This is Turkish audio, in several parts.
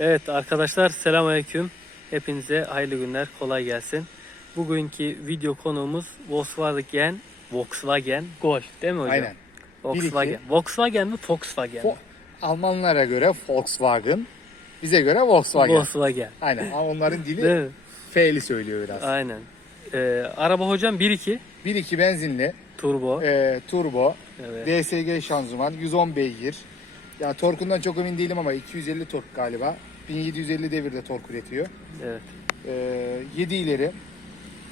Evet arkadaşlar selamünaleyküm. Hepinize hayırlı günler, kolay gelsin. Bugünkü video konuğumuz Volkswagen, Volkswagen Golf değil mi hocam? Aynen. Volkswagen. Volkswagen mi Volkswagen? Fo- Almanlara göre Volkswagen, bize göre Volkswagen. Volkswagen. Aynen. Ama onların dili? F'li söylüyor biraz. Aynen. Ee, araba hocam 1.2 1.2 benzinli, turbo. e, turbo, Evet. DSG şanzıman, 110 beygir. Ya torkundan çok emin değilim ama 250 tork galiba. 1750 devirde tork üretiyor. Evet. E, 7 ileri,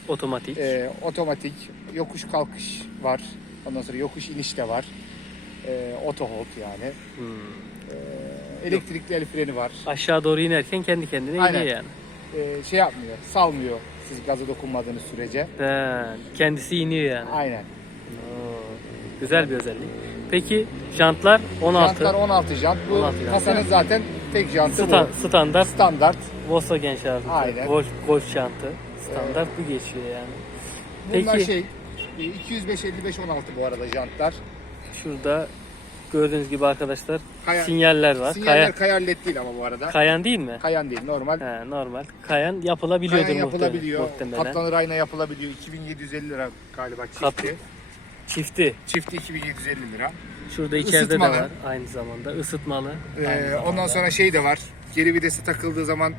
Otomatik. e, otomatik, yokuş kalkış var. Ondan sonra yokuş iniş de var. E, auto hold yani. Hmm. E, elektrikli el freni var. Aşağı doğru inerken kendi kendine Aynen. iniyor yani. E, şey yapmıyor, salmıyor siz gaza dokunmadığınız sürece. He, kendisi iniyor yani. Aynen. Oo, Güzel bir özellik. Peki jantlar 16. Jantlar 16 jant. Bu 16 jant. kasanın zaten tek jantı Sta- bu. standart Standart. Volkswagen şartı. Aynen. Golf, golf şantı. Standart bu geçiyor yani. Bunlar Peki. şey e, 205 55 16 bu arada jantlar. Şurada gördüğünüz gibi arkadaşlar Kaya- sinyaller var. Sinyaller Kaya, kayar led değil ama bu arada. kayan değil mi? Kayan değil normal. He, normal. Kayan yapılabiliyordur Kayan muhtemelen- yapılabiliyor. muhtemelen. Katlanır ayna yapılabiliyor. 2750 lira galiba çifti. Kat- Çifti. Çifti 2750 lira. Şurada içeride Isıtmalı. de var aynı zamanda. Isıtmalı. Ee, aynı zamanda. ondan sonra şey de var. Geri vitesi takıldığı zaman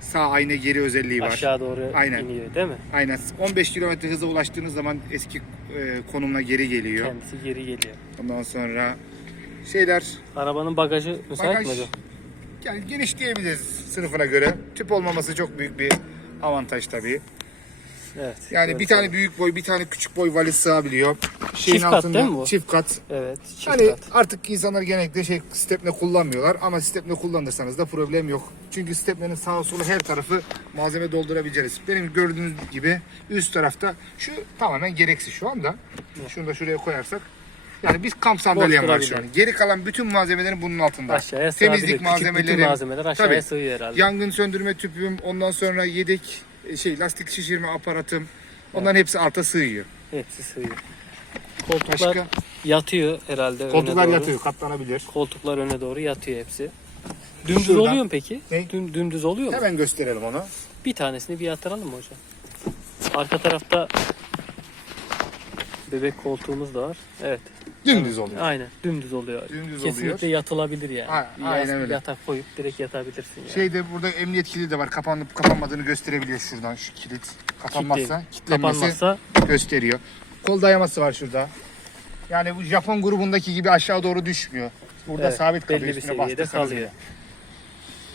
sağ ayna geri özelliği var. aşağı doğru Aynen. iniyor değil mi? Aynen. 15 km hıza ulaştığınız zaman eski e, konumuna geri geliyor. Kendisi geri geliyor. Ondan sonra şeyler Arabanın bagajı müsait Bagaj mi hocam? yani geniş diyebiliriz sınıfına göre. Tüp olmaması çok büyük bir avantaj tabii. Evet. Yani bir tane büyük boy, bir tane küçük boy valiz sığabiliyor. Şeyin Çift kat altında değil mi bu? çift kat. Evet. Çift Yani kat. artık insanlar genellikle şey stepne kullanmıyorlar ama stepne kullanırsanız da problem yok. Çünkü stepnenin sağ solu her tarafı malzeme doldurabileceğiz. Benim gördüğünüz gibi üst tarafta şu tamamen gereksiz şu anda. Şunu da şuraya koyarsak. Yani biz kamp sandalyem var şu an. Geri kalan bütün malzemelerin bunun altında. Aşağıya. Temizlik malzemeleri. malzemeler aşağıya Tabii. sığıyor herhalde. Yangın söndürme tüpüm, ondan sonra yedek şey lastik şişirme aparatım. Onların hepsi alta sığıyor. Hepsi sığıyor. Koltuklar Başka? yatıyor herhalde öne Koltuklar doğru. yatıyor, katlanabilir. Koltuklar öne doğru yatıyor hepsi. Dümdüz Şuradan. oluyor mu peki? Ne? Düm, dümdüz oluyor mu? Hemen gösterelim onu. Bir tanesini bir yatıralım mı hocam? Arka tarafta bebek koltuğumuz da var. Evet. Dümdüz oluyor. Aynen. Dümdüz oluyor. Dümdüz Kesinlikle oluyor. yatılabilir yani. A- aynen öyle. Yatak koyup direkt yatabilirsin yani. Şeyde burada emniyet kilidi de var. Kapanıp kapanmadığını gösterebiliyor şuradan şu kilit. Kapanmazsa Kilitli- kilitlenmesi Kapanmazsa gösteriyor. Kol dayaması var şurada. Yani bu Japon grubundaki gibi aşağı doğru düşmüyor. Burada Evet, sabit kalıyor. belli bir üstüne seviyede bastırsanız kalıyor.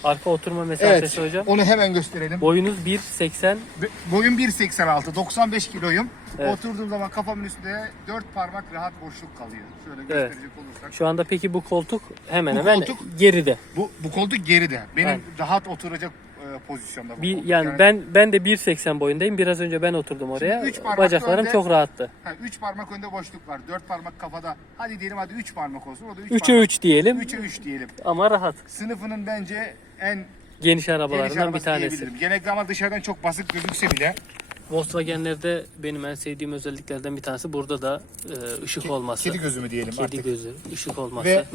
Arka oturma Evet. mesafesi hocam. Onu hemen gösterelim. Boyunuz 1.80 Be- Boyum 1.86, 95 kiloyum. Evet. Oturduğum zaman kafamın üstünde 4 parmak rahat boşluk kalıyor. Şöyle Evet. gösterecek olursak. Şu anda peki bu koltuk hemen Bu hemen koltuk- geride. Bu, bu koltuk geride. Benim Aynen. rahat oturacak e, pozisyonda Bir, koltuk. yani, ben ben de 1.80 boyundayım. Biraz önce ben oturdum oraya. üç Bacaklarım önde- çok rahattı. 3 parmak önde boşluk var. 4 parmak kafada. Hadi diyelim hadi 3 parmak olsun. O da 3 3'e parmak. 3 diyelim 3'e 3 diyelim. ama rahat. Sınıfının bence en Geniş geniş arabalarından bir arabası tanesi. Genellikle ama dışarıdan çok basık gözükse bile Volkswagen'lerde benim en sevdiğim özelliklerden bir tanesi burada da e, ışık olması. kedi gözü mü diyelim Kedi artık. gözü, ışık olması. Ve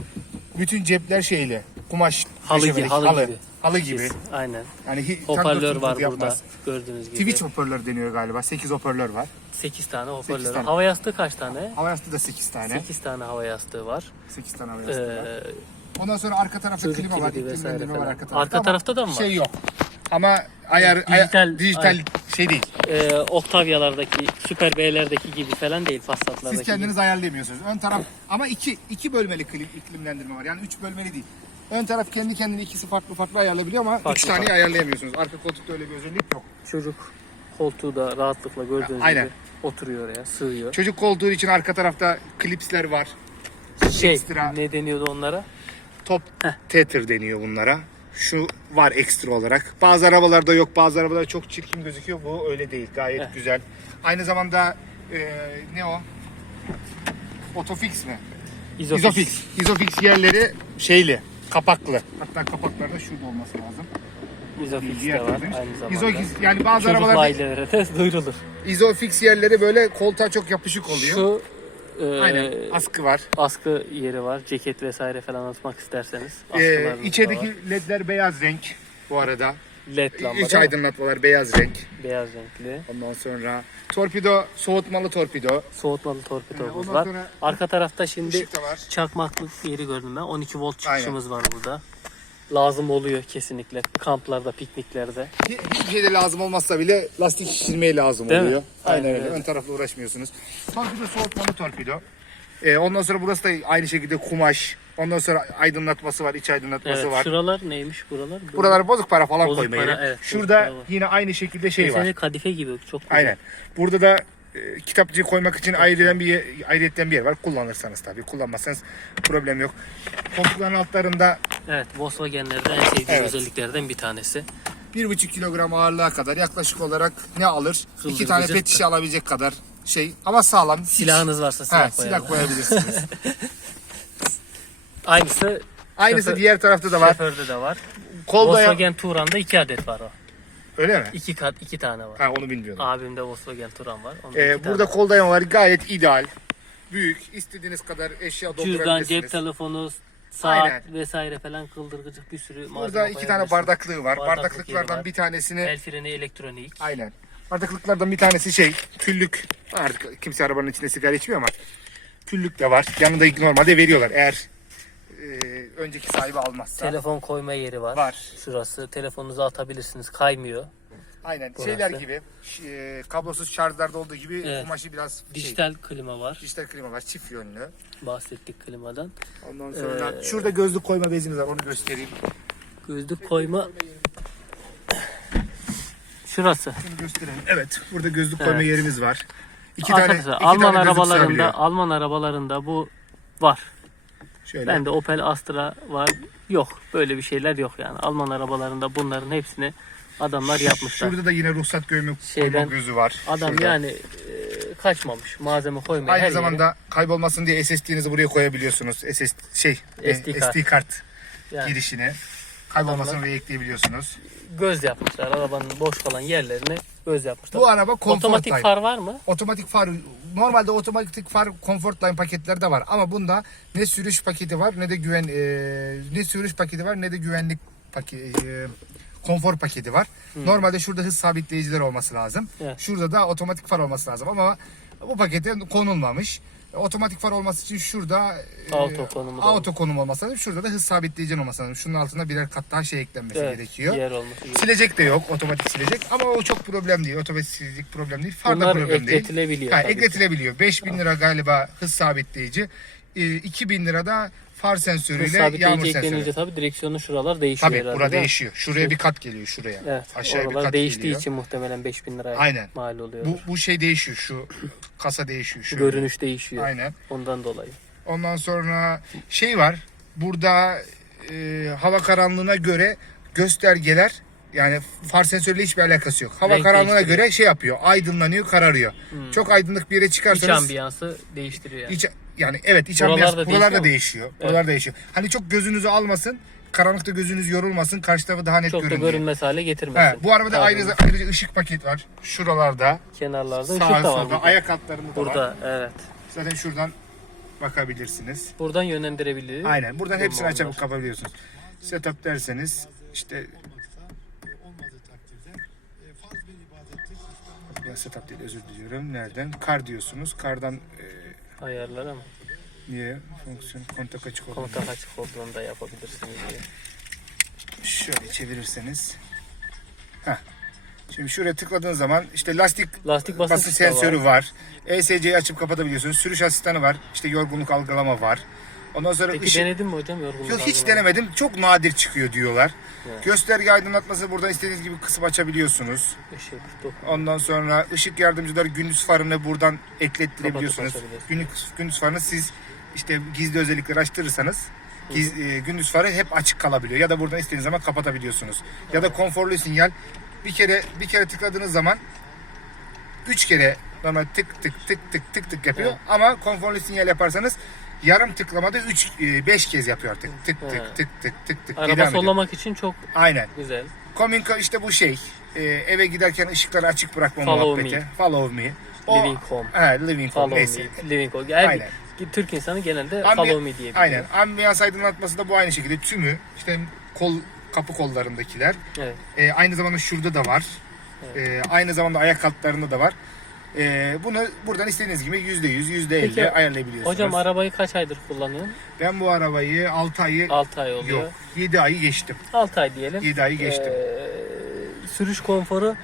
bütün cepler şeyli. Kumaş. Halı gibi, halı halı gibi. Halı gibi. Kes- Aynen. Yani hi- Hoparlör var sıkıntı burada yapmaz. gördüğünüz gibi. Twitch hoparlör deniyor galiba. 8 hoparlör var. 8 tane hoparlör. tane. Hava yastığı kaç tane? Hava yastığı da 8 tane. 8, 8 tane hava yastığı var. tane hava yastığı var. Ee, Ondan sonra arka tarafta çocuk klima var. vesaire iklimlendirme var falan. arka tarafta. Arka ama tarafta da mı var? Şey yok. Ama ayar, Dijital- dijital, dijital aynen. şey değil. e, Octavia'lardaki, Super B'lerdeki gibi falan değil Passat'lardaki Siz kendiniz ayarlayamıyorsunuz. Ön taraf ama iki, iki bölmeli klim, iklimlendirme var. Yani üç bölmeli değil. Ön taraf kendi kendine ikisi farklı farklı ayarlayabiliyor ama Farklı üç taneyi farklı. ayarlayamıyorsunuz. Arka koltukta öyle bir özellik yok. gibi. Çocuk koltuğu da rahatlıkla gördüğünüz Aynen. gibi oturuyor oraya, sığıyor. Çocuk koltuğu için arka tarafta klipsler var. Şey, ekstra- ne deniyordu onlara? Top tether deniyor bunlara. Şu var ekstra olarak. Bazı arabalarda yok, bazı arabalarda çok çirkin gözüküyor. Bu öyle değil. Gayet Heh. güzel. Aynı zamanda e, ne o? Otofix mi? Isofix. Isofix. Isofix yerleri şeyli, kapaklı. Hatta kapaklarda şurada olması lazım. Diğer de var aynı zamanda. Isofix yani bazı Çocuk arabalarda ailelere de duyurulur. Isofix yerleri böyle koltuğa çok yapışık oluyor. Şu e, Aynen. Askı var. askı yeri var. Ceket vesaire falan atmak isterseniz. Ee, askılarınız da var. içerideki ledler beyaz renk bu arada. led lamba İç değil mi? aydınlatmalar beyaz renk. Beyaz renkli. Ondan sonra torpido, soğutmalı torpido. Soğutmalı torpidomuz ondan var. sonra Arka tarafta şimdi Işık da var. çakmaklık yeri gördüm ben. 12 volt Aynen. çıkışımız var burada. Lazım oluyor kesinlikle. Kamplarda, pikniklerde. Hiçbir şey de lazım olmazsa bile lastik şişirmeye lazım Değil mi? oluyor. Aynen, Aynen öyle. öyle. Ön tarafla uğraşmıyorsunuz. Torpido soğutmalı torpido. Ee, ondan sonra burası da aynı şekilde kumaş. Ondan sonra aydınlatması var, iç aydınlatması Evet, var. şuralar neymiş buralar? Böyle Buralara bozuk para falan Bozuk koymaya. para, evet, Şurada para var. yine aynı şekilde şey Mesela var. kadife gibi çok güzel. Aynen. Burada da e, koymak için ayrılan bir ayrıyetten bir yer var. Kullanırsanız tabii. Kullanmazsanız problem yok. Koltukların altlarında Evet, Volkswagen'lerde en sevdiğim Evet. özelliklerden bir tanesi. 1,5 kilogram ağırlığa kadar yaklaşık olarak ne alır? Kıldırıcı. İki tane pet şişe alabilecek kadar şey ama sağlam. Silahınız varsa silah Ha, silah koyabilirsiniz. Aynısı Aynısı Şoför- diğer tarafta da var. şoförde de var. Kol daya... Volkswagen Touran'da iki adet var o. Öyle mi? İki kat, iki tane var. Ha onu bilmiyorum. Abimde Volkswagen Touran var. Onda Ee, iki tane burada var. kol gayet ideal. Büyük. istediğiniz kadar eşya Cüzdan, doldurabilirsiniz. cep telefonu, saat Aynen. vesaire falan kıldırgıcık bir sürü malzeme Burada iki tane bardaklığı var. Bardaklık Bardaklıklardan var. bir tanesini El freni elektronik. Aynen. Bardaklıklardan bir tanesi şey, küllük. Artık kimse arabanın içinde sigara içmiyor ama küllük de var. Yanında normalde veriyorlar eğer e, önceki sahibi almazsa. Telefon koyma yeri var. Var. Şurası. Telefonunuzu atabilirsiniz. Kaymıyor. Aynen. Burası. Şeyler gibi, e, kablosuz şarjlarda olduğu gibi Evet. kumaşı biraz şey, Dijital klima var. dijital klima var, çift yönlü. Bahsettik klimadan. Ondan sonra Ee, şurada gözlük koyma bezimiz var, onu göstereyim. Gözlük koyma. Şurası. Şunu gösterelim. Evet, burada gözlük koyma yerimiz var. İki Arkadaşlar tane, iki Alman tane arabalarında. Alman arabalarında bu var. Şöyle. Bende Opel Astra var. Yok. Böyle bir şeyler yok yani. Alman arabalarında bunların hepsini adamlar yapmışlar. Şurada da yine ruhsat koyma, Şeyden- koyma gözü var. Adam Şurada. yani e, kaçmamış. Malzeme koymaya Aynı zamanda kaybolmasın diye SSD'nizi buraya koyabiliyorsunuz. SS şey e, SD kart. SD kart yere, yani girişine kaybolmasını oraya ekleyebiliyorsunuz. göz yapmışlar. Arabanın boş kalan yerlerini göz yapmışlar. Bu araba Comfort Otomatik far var mı? Otomatik far normalde otomatik far Comfort Line paketlerde var ama bunda ne sürüş paketi var ne de güven e, ne sürüş paketi var ne de güvenlik paketi e, konfor paketi var. Normalde şurada hız sabitleyiciler olması lazım. Evet. Şurada da otomatik far olması lazım ama bu pakete konulmamış. Otomatik far olması için şurada e, Auto konumu da auto konum olması lazım. Şurada da hız sabitleyicinin olması lazım. Şunun altına birer kat daha şey eklenmesi Evet, gerekiyor. Yer olması gerekiyor. Silecek de yok, otomatik silecek ama o çok problem değil. Otomatik silecek problem değil. Far da Bunlar problem değil. ekletilebiliyor. Ha, ekletilebiliyor. 5000 lira galiba hız sabitleyici. E, 2000 lira da far sensörüyle yağmur sensörü. tabii direksiyonun şuralar değişiyor Tabii herhalde. mi? değişiyor. Şuraya bir kat geliyor şuraya. Evet. Aşağıya bir kat değiştiği geliyor. için muhtemelen 5000 liraya Aynen. mal oluyor. Bu, bu şey değişiyor şu kasa değişiyor. Şöyle. Görünüş değişiyor. Aynen. Ondan dolayı. Ondan sonra şey var. Burada e, hava karanlığına göre göstergeler yani far sensörüyle hiçbir alakası yok. Hava Renk karanlığına göre şey yapıyor. Aydınlanıyor, kararıyor. Çok aydınlık bir yere İç çıkarsanız ambiyansı değiştiriyor yani. iç, yani evet iç Buralar ambiyans da buralar da değişiyor mu? değişiyor. Buralar değişiyor. Hani çok gözünüzü almasın. Karanlıkta gözünüz yorulmasın. Karşı tarafı daha net Çok da görün diye. görünmez hale He, getirmesin. bu arabada Tabii. ayrıca, ayrıca ışık paket var. Şuralarda. kenarlarda ışık da var. solda. Burada. Ayak altlarında da var. burada evet. Zaten şuradan bakabilirsiniz. Buradan yönlendirebilir. Aynen. Buradan Bu hepsini açıp onlar. kapatabiliyorsunuz. Setup derseniz işte Ya setup değil özür diliyorum. Nereden? Kar diyorsunuz. Kardan e, Ayarlar ama niye? Fonksiyon kontak açık olduğunu. kontak açık olduğunda yapabilirsiniz diye. Şöyle çevirirseniz. Heh. Şimdi şuraya tıkladığın zaman işte lastik Lastik basınç, basınç da var. sensörü var. ESC'yi açıp kapatabiliyorsunuz. Sürüş asistanı var. İşte yorgunluk algılama var. Ondan sonra Peki ışık- denedin mi hocam yorgunluk Yok hiç denemedim. Çok nadir çıkıyor diyorlar. Evet. Gösterge aydınlatması buradan istediğiniz gibi kısıp açabiliyorsunuz. Işık, dokun. Ondan sonra ışık yardımcıları gündüz farını buradan eklettirebiliyorsunuz. Gündüz, gündüz farını siz işte gizli özellikleri açtırırsanız giz, e, gündüz farı hep açık kalabiliyor. Ya da buradan istediğiniz zaman kapatabiliyorsunuz. Ya da konforlu sinyal bir kere bir kere tıkladığınız zaman üç kere normal tık tık tık tık tık tık yapıyor. Evet. Ama konforlu sinyal yaparsanız yarım tıklamada 3 5 kez yapıyor. Tık tık Evet. tık tık tık tık. diye Araba devam ediyor. sollamak için çok Aynen. güzel. Kominka işte bu şey. e, eve giderken ışıkları açık bırakma Follow muhabbeti. me. Follow me. O- Living home. He, living home Follow me. Living home. Her Aynen. Türk insanı genelde Ambi- follow me diye biliyor. Aynen. Ambiyans aydınlatması da bu aynı şekilde tümü işte kol kapı kollarındakiler. Evet. E, aynı zamanda şurada da var. E, aynı zamanda ayak altlarında da var. E, bunu buradan istediğiniz gibi %100, %50 Peki, ayarlayabiliyorsunuz. Hocam arabayı kaç aydır kullanıyorsun? ben bu arabayı 6 ayı 6 ay oluyor. yok. 7 ayı geçtim. 6 ay diyelim. 7 ayı geçtim. Ee, sürüş konforu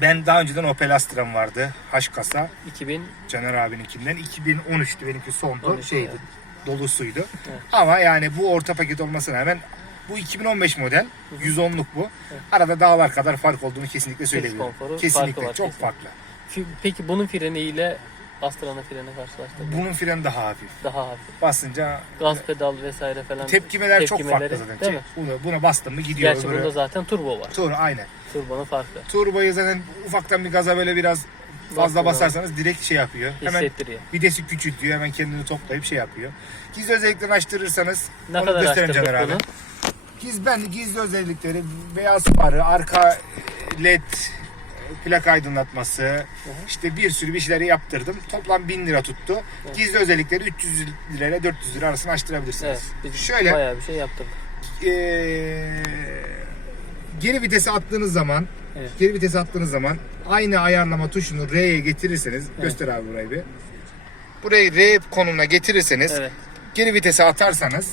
Ben daha önceden Opel Astra'm vardı. H kasa. 2000 Caner abininkinden. 2013'tü benimki sondu. 13, şeydi. evet. Dolusuydu. Evet. Ama yani bu orta paket olmasına rağmen bu 2015 model. 110'luk bu. Arada dağlar kadar fark olduğunu kesinlikle söyleyebilirim. konforu Kesinlikle farkı var, çok kesin. farklı. Peki bunun freniyle Astra'nın freni karşılaştırdım. Bunun freni daha hafif. Daha hafif. Basınca Gaz pedal vesaire falan. tepkimeler çok tepkimeleri, farklı zaten. Değil mi? Buna, buna bastın mı gidiyor. Gerçi öbürü. bunda zaten turbo var. Tur aynen. Turbonun farkı. Turboyu zaten ufaktan bir gaza böyle biraz fazla Bastın basarsanız direkt şey yapıyor. Hemen vitesi küçültüyor. Hemen kendini toplayıp şey yapıyor. Gizli özelliklerini açtırırsanız Ne onu kadar abi. bunu? Giz, ben gizli özellikleri beyaz farı, arka led plak aydınlatması, işte bir sürü bir şeyleri yaptırdım. Toplam 1000 lira tuttu. Gizli özellikleri 300 lirayla 400 lira arasında açtırabilirsiniz. Evet. Şöyle bayağı bir şey yaptırdık. eee, geri vitesi attığınız zaman Evet. geri vitesi attığınız zaman aynı ayarlama tuşunu R'ye getirirseniz göster abi burayı bir. Burayı R konumuna getirirseniz Evet. geri vitese atarsanız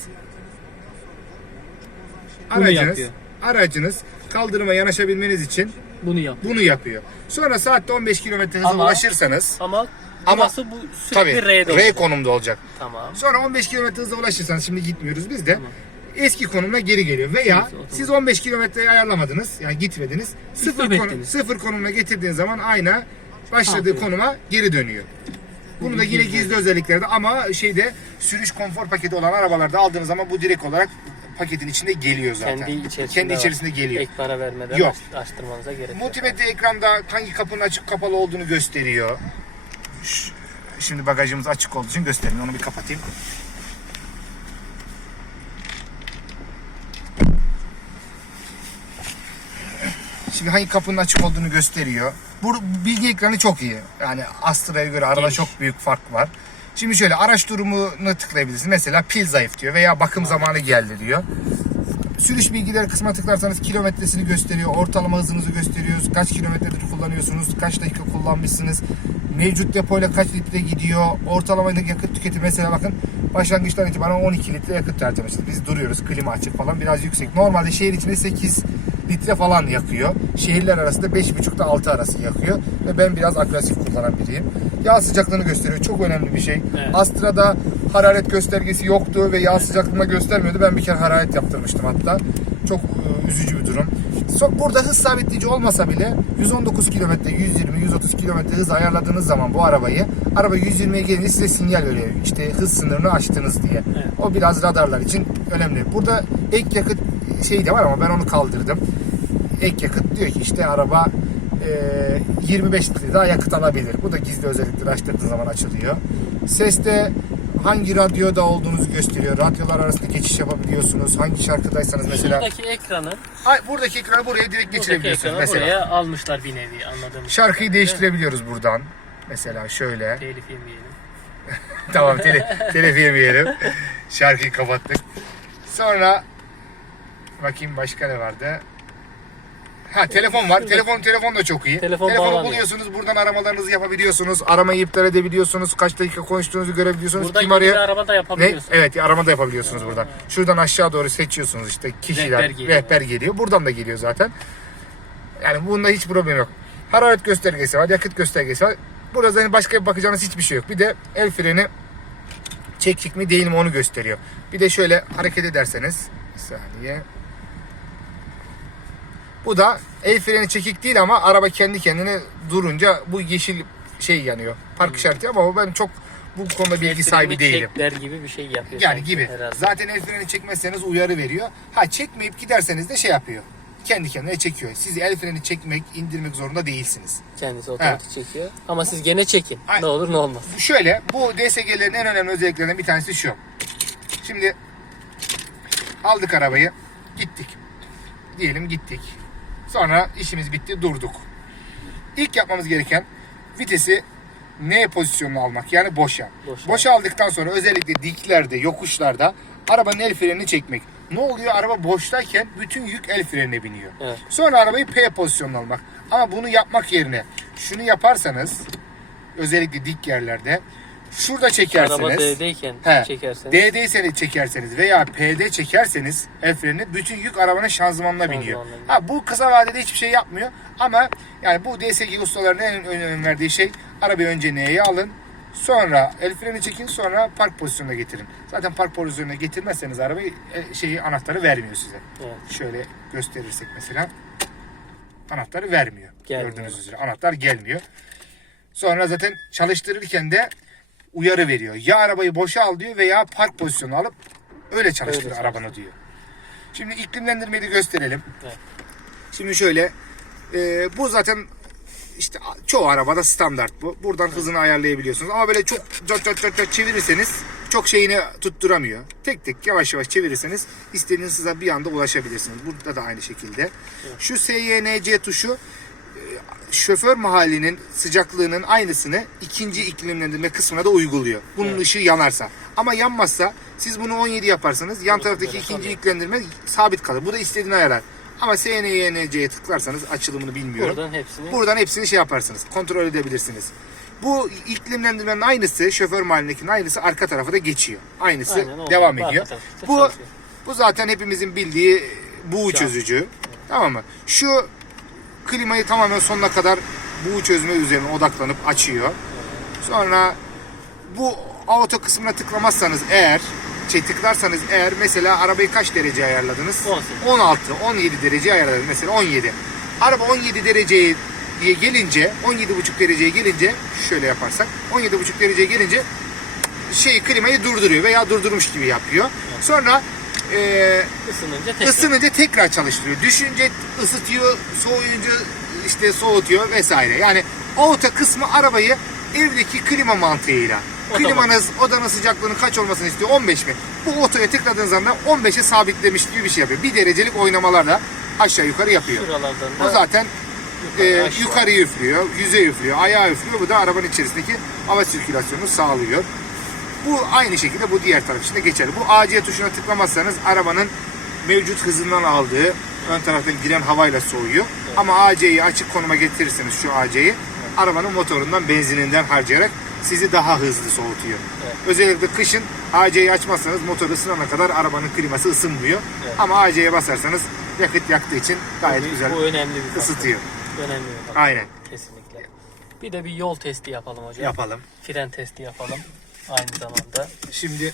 aracınız aracınız kaldırıma yanaşabilmeniz için Bunu yap. bunu yapıyor. Sonra saatte 15 km hıza Ama- ulaşırsanız Ama Ama- burası bu tabii sürekli R'de R olacak. konumda olacak. Tamam. Sonra 15 km hıza ulaşırsanız şimdi gitmiyoruz biz de. Tamam. Eski konumuna geri geliyor veya otomatik. siz 15 kilometreyi ayarlamadınız yani gitmediniz sıfır, ettiniz. sıfır konumuna getirdiğiniz zaman ayna başladığı konuma geri dönüyor. Bunu da yine gizli özelliklerde ama şeyde sürüş konfor paketi olan arabalarda aldığınız zaman bu direkt olarak paketin içinde geliyor zaten. Kendi içerisinde, Kendi var. içerisinde geliyor. Ek para vermeden Yok. aç- açtırmanıza gerek yok. Multimedya ekranda hangi kapının açık kapalı olduğunu gösteriyor. Şimdi bagajımız açık olduğu için göstermiyor. Onu bir kapatayım. Şimdi hangi kapının açık olduğunu gösteriyor. Bu bilgi ekranı çok iyi. Yani Astra'ya göre arada Geniş. çok büyük fark var. Şimdi şöyle araç durumunu tıklayabilirsiniz. Mesela pil zayıf diyor veya bakım zamanı geldi diyor. Sürüş bilgileri kısmına tıklarsanız kilometresini gösteriyor, ortalama hızınızı gösteriyor, kaç kilometredir kullanıyorsunuz, kaç dakika kullanmışsınız, mevcut depoyla kaç litre gidiyor, ortalama yakıt tüketimi mesela bakın başlangıçtan itibaren 12 litre yakıt harcamışız. Biz duruyoruz, klima açık falan biraz yüksek. Normalde şehir içinde 8 litre falan yakıyor. Şehirler arasında 5,5 ile 6 arası yakıyor. Ve ben biraz agresif kullanan biriyim. Yağ sıcaklığını gösteriyor. Çok önemli bir şey. Evet. Astra'da hararet göstergesi yoktu ve yağ sıcaklığına göstermiyordu. Ben bir kere hararet yaptırmıştım hatta. Çok e, üzücü bir durum. Burada hız sabitleyici olmasa bile 119 km, 120, 130 km hız ayarladığınız zaman bu arabayı araba 120'ye gelince size sinyal veriyor. İşte hız sınırını aştınız diye. Evet. O biraz radarlar için önemli. Burada ek yakıt şey de var ama ben onu kaldırdım. Ek yakıt diyor ki işte araba e, 25 litre daha yakıt alabilir. Bu da gizli özellikleri açtırdığı zaman açılıyor. Seste hangi radyoda olduğunuzu gösteriyor. Radyolar arasında geçiş yapabiliyorsunuz. Hangi şarkıdaysanız mesela. Buradaki ekranı, Ay, buradaki ekranı buraya direkt geçirebiliyorsunuz mesela. buraya almışlar bir nevi anladığım. Şarkıyı değiştirebiliyoruz buradan. Mesela şöyle. Telif yemeyelim. tamam tele, telef yemeyelim. Şarkıyı kapattık. Sonra bakayım başka ne vardı? Ha telefon var. Telefon telefon da çok iyi. Telefon Telefonu bağlanıyor. buluyorsunuz. Buradan aramalarınızı yapabiliyorsunuz. Aramayı iptal edebiliyorsunuz. Kaç dakika konuştuğunuzu görebiliyorsunuz. Burada Kim bir arıyor? araba da Ne? yapabiliyorsun. Evet arama da yapabiliyorsunuz buradan. Şuradan aşağı doğru seçiyorsunuz işte kişiler. Rehber Rehber geliyor. geliyor. Buradan da geliyor zaten. Yani bunda hiç problem yok. Hararet göstergesi var, yakıt göstergesi var. Burada zaten başka bakacağınız hiçbir şey yok. Bir de el freni çekik mi değil mi onu gösteriyor. Bir de şöyle hareket ederseniz bir saniye. Bu da el freni çekik değil ama araba kendi kendine durunca bu yeşil şey yanıyor. Park işareti ama ben çok bu konuda bilgi sahibi değilim. çekler gibi bir şey yapıyor. Yani gibi. herhalde. Zaten el freni çekmezseniz uyarı veriyor. Ha çekmeyip giderseniz de şey yapıyor. Kendi kendine çekiyor. Siz el freni çekmek, indirmek zorunda değilsiniz. Kendisi otomatik çekiyor. Ama siz gene çekin. Ay- Ne olur ne olmaz. Şöyle bu DSG'lerin en önemli özelliklerinden bir tanesi şu. Şimdi aldık arabayı, gittik. Diyelim gittik. Sonra işimiz bitti, durduk. İlk yapmamız gereken vitesi N pozisyonunu almak yani boşa. Boşa. Boşa aldıktan sonra özellikle diklerde, yokuşlarda arabanın el frenini çekmek. Ne oluyor? Araba boştayken bütün yük el frenine biniyor. Evet. Sonra arabayı P pozisyonuna almak. Ama bunu yapmak yerine şunu yaparsanız özellikle dik yerlerde şurada çekerseniz Araba D'deyken He. çekerseniz. D'deyseniz çekerseniz veya P'de çekerseniz el frenini bütün yük arabanın şanzımanına biniyor. Şanzımanına biniyor. Ha bu kısa vadede hiçbir şey yapmıyor ama yani bu DSG ustalarının en önem verdiği şey arabayı önce N'ye alın. Sonra el freni çekin sonra park pozisyonuna getirin. Zaten park pozisyonuna getirmezseniz arabayı e, şeyi anahtarı vermiyor size. Evet. Şöyle gösterirsek mesela anahtarı vermiyor. Gelmiyor. Gördüğünüz üzere anahtar gelmiyor. Sonra zaten çalıştırırken de uyarı veriyor. Ya arabayı boşa al diyor veya park pozisyonu alıp öyle çalıştır Öyle arabanı diyor. Şimdi iklimlendirmeyi de gösterelim. Evet. Şimdi şöyle e, bu zaten işte çoğu arabada standart bu. Buradan hızını ayarlayabiliyorsunuz. Ama böyle çok çat çat çat çat çevirirseniz çok şeyini tutturamıyor. Tek tek yavaş yavaş çevirirseniz istediğiniz hıza bir anda ulaşabilirsiniz. Burada da aynı şekilde. Şu SYNC tuşu şoför mahallinin sıcaklığının aynısını ikinci iklimlendirme kısmına da uyguluyor. Bunun ışığı yanarsa. Ama yanmazsa siz bunu 17 yaparsanız yan taraftaki ikinci kalıyor. iklimlendirme sabit kalır. Bu da istediğini ayarlar. Ama SYNC'ye tıklarsanız açılımını bilmiyorum. Buradan hepsini Buradan hepsini şey yaparsınız. Kontrol edebilirsiniz. Bu iklimlendirmenin aynısı, şoför mahallindekinin aynısı arka tarafa da geçiyor. Aynısı Aynen, devam ediyor. Bu bu zaten hepimizin bildiği buğu çözücü. Tamam mı? Şu klimayı tamamen sonuna kadar buğu çözme üzerine odaklanıp açıyor. Sonra bu auto kısmına tıklamazsanız eğer şey tıklarsanız eğer mesela arabayı kaç derece ayarladınız? 18. 16, 17 derece ayarladınız. Mesela 17. Araba 17 dereceye gelince, 17,5 dereceye gelince şöyle yaparsak 17,5 dereceye gelince şey klimayı durduruyor veya durdurmuş gibi yapıyor. Sonra eee ısınınca tekrar. Isınınca tekrar çalıştırıyor. Düşünce ısıtıyor, soğuyunca işte soğutuyor vesaire. Yani auto kısmı arabayı evdeki klima mantığıyla. Otomatik. Klimanız odanın sıcaklığının kaç olmasını istiyor? 15 mi? Bu otoya tıkladığınız zaman 15'e sabitlemiş gibi bir şey yapıyor. Bir derecelik oynamalarla aşağı yukarı yapıyor. Şuralardan Bu da zaten yukarı, e, aşağı. yukarı üflüyor, yüze üflüyor, ayağa üflüyor. Bu da arabanın içerisindeki hava sirkülasyonunu sağlıyor. Bu aynı şekilde bu diğer taraf için de geçerli. Bu AC tuşuna tıklamazsanız arabanın mevcut hızından aldığı ön taraftan giren havayla soğuyor. Ama AC'yi açık konuma getirirseniz şu AC'yi arabanın motorundan benzininden harcayarak sizi daha hızlı soğutuyor. Evet. Özellikle kışın AC'yi açmazsanız motor ısınana kadar arabanın kliması ısınmıyor. Evet. Ama AC'ye basarsanız yakıt yaktığı için gayet bu, güzel bu önemli bir faktör. ısıtıyor. Önemli bir faktör. Aynen. Kesinlikle. Bir de bir yol testi yapalım hocam. Yapalım. Fren testi yapalım. Aynı zamanda Şimdi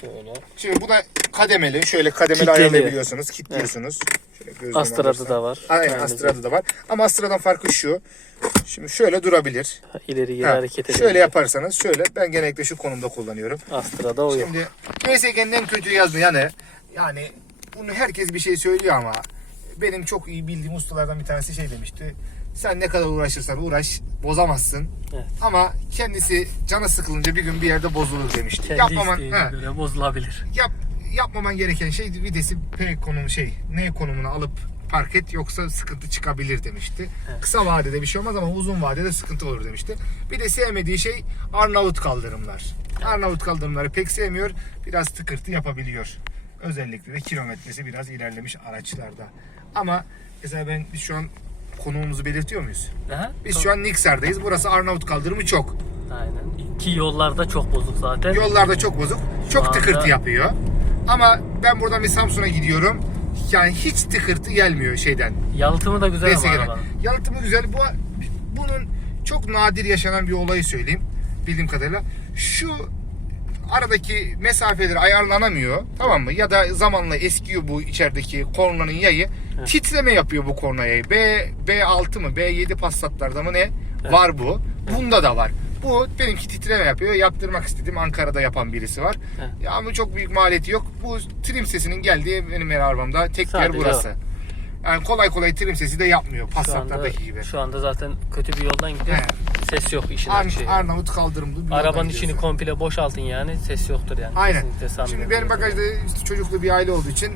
şöyle. şimdi bu da kademeli. Şöyle kademeli Kitleli. ayarlayabiliyorsunuz. Kilitliyorsunuz. Gözlüğümü Astra'da da var. Aynen Aynı Astra'da da var. Ama Astra'dan farkı şu. Şimdi şöyle durabilir. İleri geri Ha, hareket edelim. şöyle yaparsanız şöyle. Ben genellikle şu konumda kullanıyorum. Astra'da o yok. Şimdi DSG'nin en kötü yazdığı yanı yani bunu herkes bir şey söylüyor ama benim çok iyi bildiğim ustalardan bir tanesi şey demişti. Sen ne kadar uğraşırsan uğraş bozamazsın. Evet. Ama kendisi canı sıkılınca bir gün bir yerde bozulur demişti. Kendi Yapmaman, göre bozulabilir. yap, yapmaman gereken şey vitesi P konumu şey N konumuna alıp park et yoksa sıkıntı çıkabilir demişti. Evet. Kısa vadede bir şey olmaz ama uzun vadede sıkıntı olur demişti. Bir de sevmediği şey Arnavut kaldırımlar. Arnavut kaldırımları pek sevmiyor. Biraz tıkırtı yapabiliyor. Özellikle de kilometresi biraz ilerlemiş araçlarda. Ama mesela ben şu an konumumuzu belirtiyor muyuz? Aha, Biz şu an Niksar'dayız. Burası Arnavut kaldırımı çok. Aynen. Ki yollarda çok bozuk zaten. Yollarda çok bozuk. Çok anda- tıkırtı yapıyor. Ama ben buradan bir Samsun'a gidiyorum. Yani hiç tıkırtı gelmiyor şeyden. Yalıtımı da güzel ama arabanın. Yalıtımı güzel. Bu bunun çok nadir yaşanan bir olayı söyleyeyim. Bildiğim kadarıyla. Şu aradaki mesafeleri ayarlanamıyor. Tamam mı? Ya da zamanla eskiyor bu içerideki kornanın yayı. Titreme yapıyor bu korna yayı. B B6 mı B7 Passat'larda mı ne? Var bu. Bunda da var. Bu benimki titreme yapıyor. Yaptırmak istedim. Ankara'da yapan birisi var. Evet. Ya ama çok büyük maliyeti yok. Bu trim sesinin geldiği benim her arabamda tek yer Sadece burası. o. Yani kolay kolay trim sesi de yapmıyor Passat'lardaki gibi. şu anda zaten kötü bir yoldan gidiyor. He. Ses yok işin Ar- açığı. Arnavut kaldırımlı bir Arabanın içini gidiyorsun. komple boşaltın yani ses yoktur yani. Aynen. Şimdi benim bagajda işte çocuklu bir aile olduğu için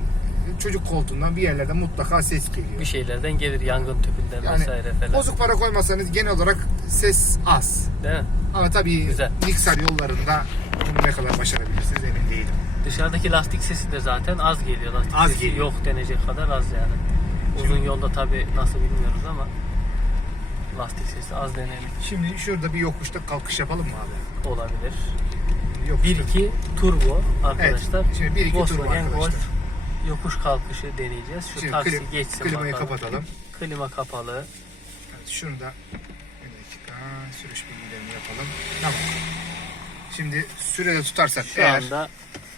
çocuk koltuğundan bir yerlerde mutlaka ses geliyor. Bir şeylerden gelir yangın tüpünden Yani vesaire falan. bozuk para koymasanız genel olarak ses az. Değil mi? Ama tabii Güzel. mikser yollarında bunu ne kadar başarabilirsiniz emin değilim. Dışarıdaki lastik sesi de zaten az geliyor. Lastik Az sesi geliyor. yok denecek kadar az yani. Uzun yolda tabi nasıl bilmiyoruz ama lastik sesi az denebilir. Şimdi şurada bir yokuşta kalkış yapalım mı abi? Olabilir. Yokuşta. 1-2 turbo arkadaşlar. Evet, şimdi 1-2 turbo arkadaşlar. Golf yokuş kalkışı deneyeceğiz. Şu Şimdi taksi klim- geçsin klimayı bakalım. kapatalım. Klima kapalı. Evet, şunu da bir dakika sürüş bilgilerini yapalım. Tamam. Şimdi sürede tutarsak Şu eğer anda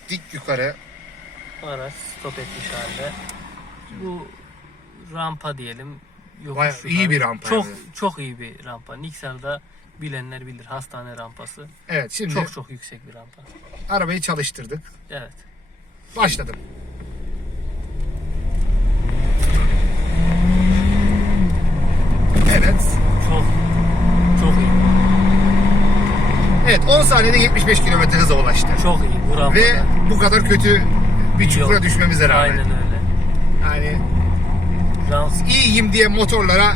dik yukarı araç stop etmiş halde. Bu rampa diyelim. Yokuş Bayağı iyi bir rampa Çok yani. çok iyi bir rampa. Niksar'da bilenler bilir hastane rampası. evet şimdi Çok çok yüksek bir rampa. arabayı çalıştırdık. Evet. Başladım. Evet. Çok çok iyi. Evet 10 saniyede 75 km hıza ulaştı. Çok iyi rampada. Ve bu kadar kötü bir çukura Yok. düşmemize rağmen. Aynen öyle. Yani Ram iyiyim diye motorlara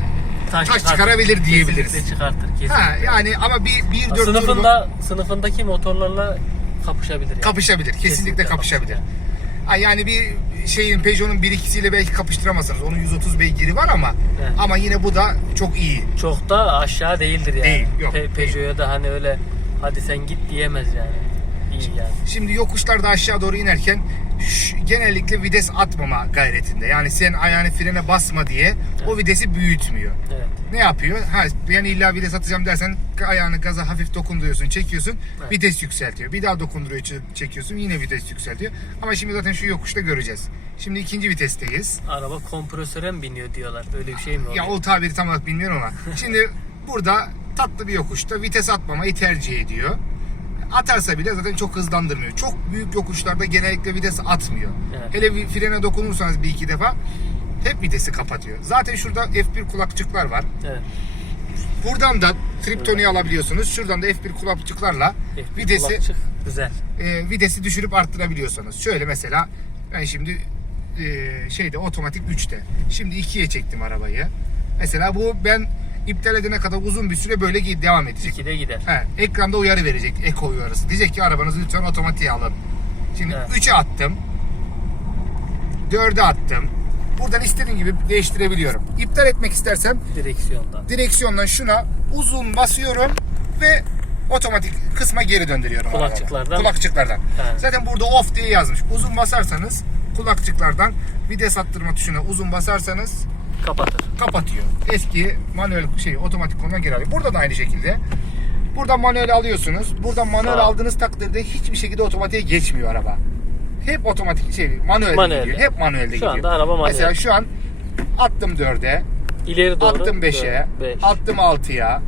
taş çıkarabilir diyebiliriz. Kesinlikle çıkartır. Kesinlikle. ha yani ama bir, bir dört turbo Sınıfında, sınıfındaki motorlarla kapışabilir. Yani. kapışabilir. Kesinlikle, kapışabilir. Ha, yani bir şeyin Peugeot'un 1.2'siyle belki kapıştıramazsınız. Onun 130 beygiri var ama Evet. ama yine bu da çok iyi. Çok da aşağı değildir yani. Değil, yok, Pe-. Peugeot'a da hani öyle hadi sen git diyemez yani. İyi yani. Şimdi yokuşlarda aşağı doğru inerken ş- genellikle vites atmama gayretinde. Yani sen ayağını frene basma diye o vitesi büyütmüyor. Evet. Ne yapıyor? Ha, yani illa vites atacağım dersen ayağını gaza hafif dokunduruyorsun, çekiyorsun, Evet. vites yükseltiyor. Bir daha dokunduruyor, çekiyorsun, yine vites yükseltiyor. Ama şimdi zaten şu yokuşta göreceğiz. Şimdi ikinci vitesteyiz. Araba kompresöre mi biniyor diyorlar. Öyle bir şey mi Ya oluyor? o tabiri tam olarak bilmiyorum ama. Şimdi burada tatlı bir yokuşta vites atmamayı tercih ediyor. Atarsa bile zaten çok hızlandırmıyor. Çok büyük yokuşlarda genellikle vites atmıyor. Evet. Hele bir frene dokunursanız bir iki defa hep vitesi kapatıyor. Zaten şurada F1 kulakçıklar var. Evet. Buradan da triptoniği alabiliyorsunuz. Şuradan da F1 kulakçıklarla F1 vitesi kulakçık, güzel. e, vitesi düşürüp arttırabiliyorsunuz. Şöyle mesela ben şimdi e, şeyde otomatik 3'te. Şimdi 2'ye çektim arabayı. Mesela bu ben iptal edene kadar uzun bir süre böyle devam edecek. 2'de gider. He, ekranda uyarı verecek. Eko uyarısı. Diyecek ki arabanızı lütfen otomatiğe alın. Şimdi Evet. 3'e attım. 4'e attım. Buradan istediğim gibi değiştirebiliyorum. İptal etmek istersem Direksiyondan. direksiyondan şuna uzun basıyorum ve otomatik kısma geri döndürüyorum. arabayı. Kulakçıklardan. Kulakçıklardan. Evet. Zaten burada off diye yazmış. Uzun basarsanız kulakçıklardan vites attırma tuşuna uzun basarsanız Kapatır. kapatıyor. Eski manuel şey otomatik konuma geri alıyor. Burada da aynı şekilde. Buradan manuel alıyorsunuz. Buradan manuel Sağ. aldığınız takdirde hiçbir şekilde otomatiğe geçmiyor araba. Hep otomatik şey manuelde Manuelde. gidiyor. Hep manuelde Şu gidiyor. anda araba manuel. Mesela şu an attım 4'e. İleri doğru. Attım 5'e, 5. attım 6'ya.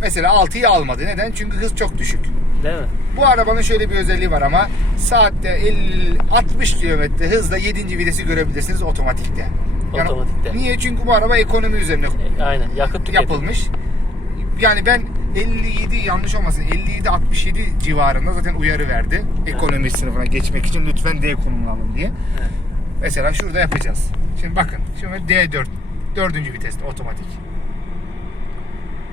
Mesela 6'yı almadı. Neden? Çünkü hız çok düşük. Değil mi? Bu arabanın şöyle bir özelliği var ama saatte 50, 60 km hızla 7. vitesi görebilirsiniz otomatikte. Otomatikte. Niye? Çünkü bu araba ekonomi üzerine E, aynen. Yakıt tüketimi. yapılmış. Yani ben 57 yanlış olmasın 57 67 civarında zaten uyarı verdi. Ekonomi sınıfına geçmek için lütfen D konumunu alın diye. Evet. Mesela şurada yapacağız. Şimdi bakın. Şimdi D4 dördüncü viteste otomatik.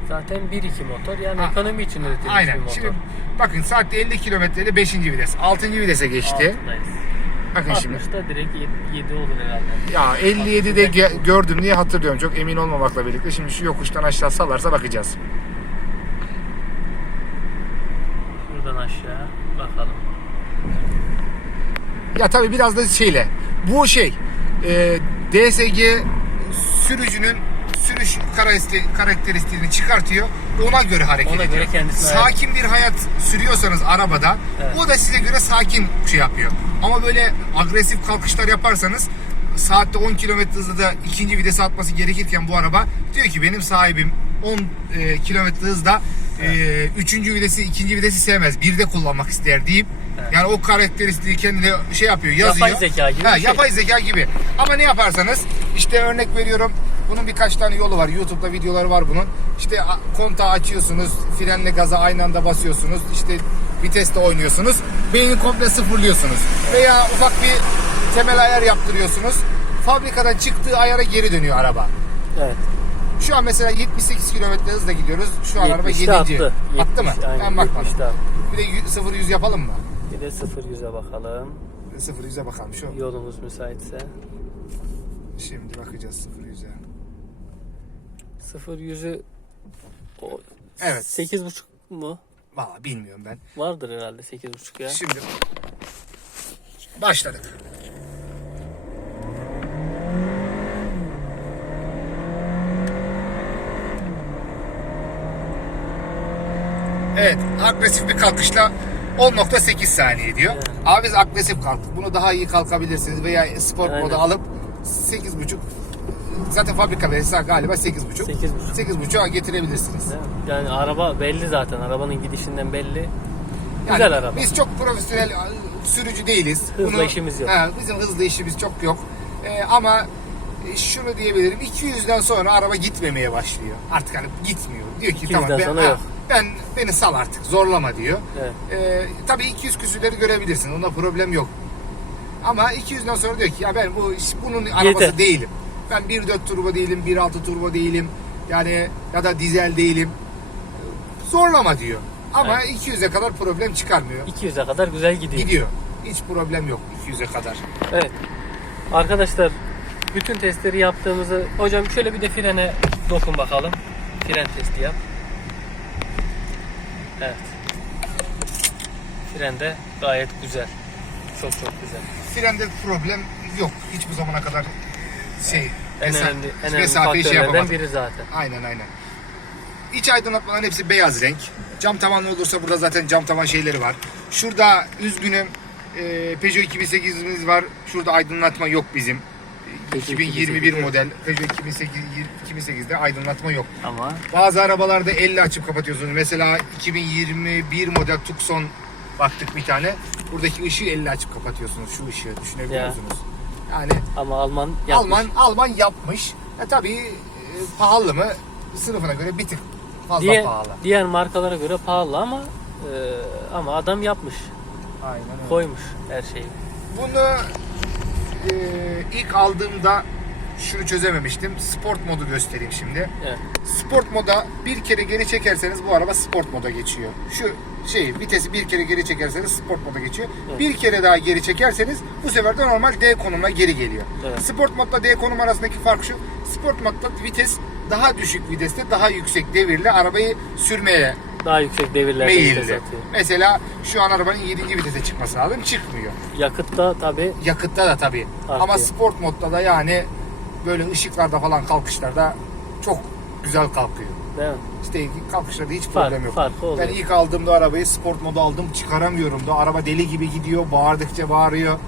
Zaten 1-2 motor. Yani Ha, ekonomi için üretilmiş bir Aynen. motor. Şimdi bakın saatte 50 kilometrede 5. vites. 6. vitese geçti. Altındayız. Bakın şimdi. 60'da direkt 7 olur herhalde. Ya 57'de ge- gördüm diye hatırlıyorum. Çok emin olmamakla birlikte. Şimdi şu yokuştan aşağı salarsa bakacağız. Şuradan aşağı bakalım. Ya tabii biraz da şeyle. Bu şey e, DSG sürücünün sürüş karakter- karakteristiğini çıkartıyor. Ona göre hareket Ona ediyor. göre kendisine sakin bir hayat sürüyorsanız arabada Evet. o da size göre sakin şey yapıyor. Ama böyle agresif kalkışlar yaparsanız saatte 10 km hızla da ikinci vitese atması gerekirken bu araba diyor ki benim sahibim 10 e, kilometre hızda e, üçüncü vitesi ikinci vitesi sevmez. Bir de kullanmak ister deyip Evet. yani o karakteristiği kendine şey yapıyor yazıyor. Yapay zeka gibi Ha, şey. Yapay zeka gibi. Ama ne yaparsanız işte örnek veriyorum bunun birkaç tane yolu var. YouTube'da videoları var bunun. İşte kontağı açıyorsunuz. Frenle gaza aynı anda basıyorsunuz. İşte viteste oynuyorsunuz. Beyni komple sıfırlıyorsunuz. Veya ufak bir temel ayar yaptırıyorsunuz. Fabrikadan çıktığı ayara geri dönüyor araba. Evet. Şu an mesela 78 km hızla gidiyoruz. Şu an araba 7. 70'te attı. Attı mı? 70, aynen, Ben bakmadım. 70'te attı. Bir de 0 100 yapalım mı? Bir de 0 100'e bakalım. 0 100'e bakalım şu. Yolumuz müsaitse. Şimdi bakacağız 0 100'e. 0 100'ü o Evet. 8.5 mu? Valla bilmiyorum ben. Vardır herhalde 8.5 ya. Şimdi başladık. Evet, agresif bir kalkışla 10.8 saniye diyor. Evet. Abi biz agresif kalktık. Bunu daha iyi kalkabilirsiniz veya sport Aynen. moda alıp 8.5 zaten fabrika verirse galiba 8.5. 8.5. 8.5'a getirebilirsiniz. Yani araba belli zaten. Arabanın gidişinden belli. Yani Güzel araba. Biz çok profesyonel e, sürücü değiliz. Hızla işimiz yok. He, bizim hızlı işimiz çok yok. Ee, ama e, şunu diyebilirim 200'den sonra araba gitmemeye başlıyor. Artık hani gitmiyor. Diyor ki 200'den tamam ben, ha, ben beni sal artık zorlama diyor. Evet. Ee, tabii 200 küsürleri görebilirsin. Onda problem yok. Ama 200'den sonra diyor ki ya ben bu bunun arabası Yeter. değilim. Ben 1.4 turbo değilim, 1.6 turbo değilim. Yani ya da dizel değilim. Zorlama diyor. Ama 200'e kadar problem çıkarmıyor. 200'e kadar güzel gidiyor. Gidiyor. Hiç problem yok 200'e kadar. Evet. Arkadaşlar bütün testleri yaptığımızı hocam şöyle bir de frene dokun bakalım. Fren testi yap. Evet. Fren de gayet güzel. Çok çok güzel. Frende problem yok. Hiçbir zamana kadar şey En mesa- önemli, en önemli mesafeyi şey faktörlerden yapamadım. biri zaten. Aynen aynen. İç aydınlatmaların hepsi beyaz renk. Cam tavanlı olursa burada zaten cam tavan şeyleri var. Şurada üzgünüm e, Peugeot 2008'imiz var. Şurada aydınlatma yok bizim. Peugeot 2021 2008 model Peugeot 2008 2008'de aydınlatma yok. Ama Bazı arabalarda elle açıp kapatıyorsunuz. Mesela 2021 model Tucson baktık bir tane. Buradaki ışığı elle açıp kapatıyorsunuz. Şu ışığı düşünebiliyor Ya. musunuz? Yani ama Alman yapmış. Alman Alman yapmış. E tabii e, pahalı mı? Sınıfına göre bir tık fazla diğer, pahalı. diğer markalara göre pahalı ama e, ama adam yapmış. Aynen öyle. Koymuş her şeyi. Bunu e, ilk aldığımda şunu çözememiştim. Sport modu göstereyim şimdi. Evet. Sport moda bir kere geri çekerseniz bu araba sport moda geçiyor. Şu şey vitesi bir kere geri çekerseniz sport moda geçiyor. Evet. Bir kere daha geri çekerseniz bu sefer de normal D konumuna geri geliyor. Evet. Sport modla D konum arasındaki fark şu. Sport modda vites daha düşük viteste daha yüksek devirle arabayı sürmeye Daha yüksek devirlerde vites meyilli. atıyor. Mesela şu an arabanın 7. vitese çıkması lazım. Çıkmıyor. Yakıtta tabi Yakıtta da tabii. Artıyor. Ama sport modda da yani böyle ışıklarda falan kalkışlarda çok güzel kalkıyor. değil mi? İşte kalkışlarda hiç Fark- problem yok. farkı oluyor. Ben ilk aldığımda arabayı sport moda aldım çıkaramıyorum da araba deli gibi gidiyor bağırdıkça bağırıyor.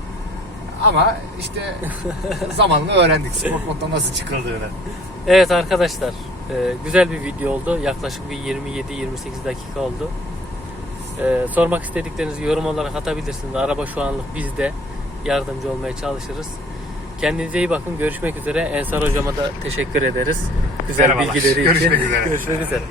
Ama işte zamanla öğrendik sport modda nasıl çıkıldığını. Evet arkadaşlar e, güzel bir video oldu. Yaklaşık bir 27-28 dakika oldu. E, sormak istediklerinizi yorum olarak atabilirsiniz. Araba şu anlık bizde. Yardımcı olmaya çalışırız. Kendinize iyi bakın. Görüşmek üzere. Ensar hocama da teşekkür ederiz. Güzel Merhabalar. bilgileri için. Görüşmek üzere. Görüşmek üzere.